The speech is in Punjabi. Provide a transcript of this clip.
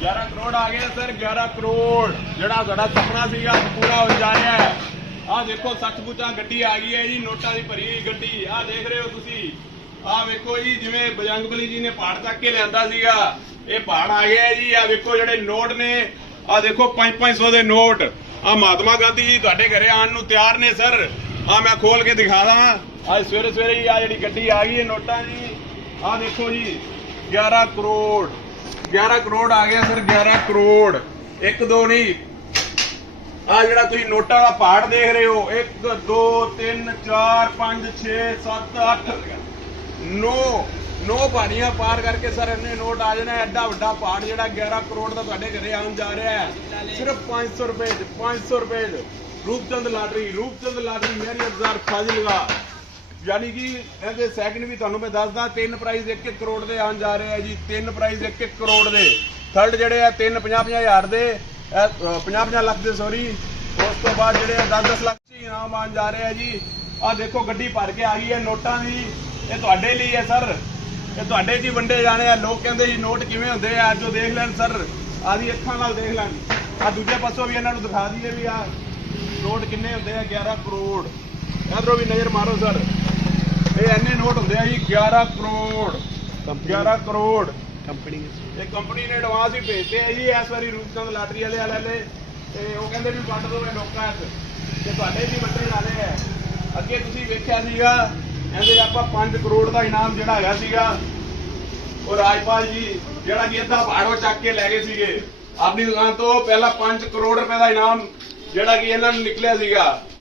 11 ਕਰੋੜ ਆ ਗਏ ਸਰ 11 ਕਰੋੜ। ਜਿਹੜਾ ਸਾਡਾ ਸੁਪਨਾ ਸੀਗਾ ਪੂਰਾ ਹੋ ਜਾ ਰਿਹਾ ਹੈ। ਆਹ ਦੇਖੋ, ਸੱਚਮੁੱਚਾਂ ਗੱਡੀ ਆ ਗਈ ਹੈ ਜੀ, ਨੋਟਾਂ ਦੀ ਭਰੀ ਹੋਈ ਗੱਡੀ। ਆਹ ਦੇਖ ਰਹੇ ਹੋ ਤੁਸੀਂ। ਆਹ ਵੇਖੋ ਜੀ, ਜਿਵੇਂ ਬਜੰਗਬਲੀ ਜੀ ਨੇ ਪਹਾੜ ਚੱਕ ਕੇ ਲਿਆਂਦਾ ਸੀਗਾ। ਇਹ ਪਹਾੜ ਆ ਗਿਆ ਜੀ, ਆਹ ਵੇਖੋ ਜਿਹੜੇ ਨੋਟ ਨੇ। ਆਹ ਦੇਖੋ 5-500 ਦੇ ਨੋਟ। ਆਹ ਮਹਾਤਮਾ ਗਾਂਧੀ ਜੀ ਤੁਹਾਡੇ ਘਰੇ ਆਉਣ ਨੂੰ ਤਿਆਰ ਨੇ, ਸਰ। ਆਹ ਮੈਂ ਖੋਲ ਕੇ ਦਿਖਾ ਦਵਾਂ। ਅੱਜ ਸਵੇਰੇ ਸਵੇਰੇ ਹੀ ਆ ਜਿਹੜੀ ਗੱਡੀ ਆ ਗਈ ਹੈ ਨੋਟਾਂ ਦੀ। ਆਹ ਦੇਖੋ ਜੀ 11 ਕਰੋੜ। 11 ਕਰੋੜ ਆ ਗਿਆ ਸਰ 11 ਕਰੋੜ। ਇੱਕ, ਦੋ ਨਹੀਂ। ਆ ਜਿਹੜਾ ਤੁਸੀਂ ਨੋਟਾਂ ਦਾ ਪਹਾੜ ਦੇਖ ਰਹੇ ਹੋ 1 2 3 4 5 6 7 8 9 9 ਪਹਾੜੀਆਂ ਪਾਰ ਕਰਕੇ ਸਰ ਇੰਨੇ ਨੋਟ ਆ ਜਾਣਾ ਐਡਾ ਵੱਡਾ ਪਹਾੜ ਜਿਹੜਾ 11 ਕਰੋੜ ਦਾ ਤੁਹਾਡੇ ਘਰੇ ਆਉਣ ਜਾ ਰਿਹਾ ਹੈ। ਸਿਰਫ 500 ਰੁਪਏ ਚ 500 ਰੁਪਏ ਚ ਰੂਪਚੰਦ ਲਾਟਰੀ ਰੂਪਚੰਦ ਲਾਟਰੀ, ਮੇਰੀ ਅਬਜ਼ਾਰ ਫਾਜ਼ਿਲਗਾ ਯਾਨੀ ਕਿ ਇਹਦੇ ਸੈਕਿੰਡ ਵੀ ਤੁਹਾਨੂੰ ਮੈਂ ਦੱਸਦਾ, ਤਿੰਨ ਪ੍ਰਾਈਜ਼ 1-1 ਕਰੋੜ ਦੇ ਆਉਣ ਜਾ ਰਹੇ ਆ ਜੀ, ਤਿੰਨ ਪ੍ਰਾਈਜ਼ 1-1 ਕਰੋੜ ਦੇ। ਥਰਡ ਜਿਹੜੇ ਆ, ਤਿੰਨ 50-50 ਹਜ਼ਾਰ ਦੇ 50-50 ਲੱਖ ਦੇ ਸੌਰੀ ਉਸ ਤੋਂ ਬਾਅਦ ਜਿਹੜੇ 10-10 ਲੱਖ ਦੇ ਇਨਾਮ ਆਉਣ ਜਾ ਰਹੇ ਆ ਜੀ। ਆ ਦੇਖੋ, ਗੱਡੀ ਭਰ ਕੇ ਆ ਗਈ ਹੈ, ਨੋਟਾਂ ਦੀ। ਇਹ ਤੁਹਾਡੇ ਲਈ ਹੈ, ਸਰ। ਇਹ ਤੁਹਾਡੇ ਜੀ ਵੰਡੇ ਜਾਣੇ ਆ। ਲੋਕ ਕਹਿੰਦੇ ਜੀ, ਨੋਟ ਕਿਵੇਂ ਹੁੰਦੇ ਆ? ਅੱਜ ਉਹ ਦੇਖ ਲੈਣ, ਸਰ। ਆਦੀ ਅੱਖਾਂ ਨਾਲ ਦੇਖ ਲੈਣ। ਆ ਦੂਜੇ ਪਾਸੋਂ ਵੀ ਇਹਨਾਂ ਨੂੰ ਦਿਖਾ ਦਈਏ ਵੀ ਆ ਨੋਟ ਕਿੰਨੇ ਹੁੰਦੇ ਆ? 11 ਕਰੋੜ। ਇਧਰੋਂ ਵੀ ਨਜ਼ਰ ਮਾਰੋ, ਸਰ। ਇਹ ਇੰਨੇ ਨੋਟ ਹੁੰਦੇ ਆ ਜੀ 11 ਕਰੋੜ 11 ਕਰੋੜ। ਕੰਪਨੀ ਇਹ ਕੰਪਨੀ ਨੇ ਐਡਵਾਂਸ ਹੀ ਭੇਜਦੇ ਆ ਜੀ ਇਸ ਵਾਰੀ ਰੂਪਚੰਦ ਲਾਟਰੀ ਵਾਲੇ ਵਾਲੇ ਤੇ ਉਹ ਕਹਿੰਦੇ ਵੀ ਵੰਡ ਦੋ ਲੋਕਾਂ 'ਚ ਤੇ ਤੁਹਾਡੇ ਵੀ ਵੰਡੇ ਵਾਲੇ ਆ। ਅੱਗੇ ਤੁਸੀਂ ਵੇਖਿਆ ਸੀਗਾ ਇਹਦੇ ਆਪਾਂ 5 ਕਰੋੜ ਦਾ ਇਨਾਮ ਜਿਹੜਾ ਹੈਗਾ ਸੀਗਾ ਉਹ ਰਾਜਪਾਲ ਜੀ ਜਿਹੜਾ ਕਿ ਅੱਧਾ ਭਾੜੋ ਚੱਕ ਕੇ ਲੈ ਗਏ ਸੀਗੇ। ਆਪਣੀ ਦੁਕਾਨ ਤੋਂ ਪਹਿਲਾਂ 5 ਕਰੋੜ ਰੁਪਏ ਦਾ ਇਨਾਮ ਜਿਹੜਾ ਕਿ ਇਹਨਾਂ ਨੂੰ ਨਿਕਲਿਆ ਸੀਗਾ।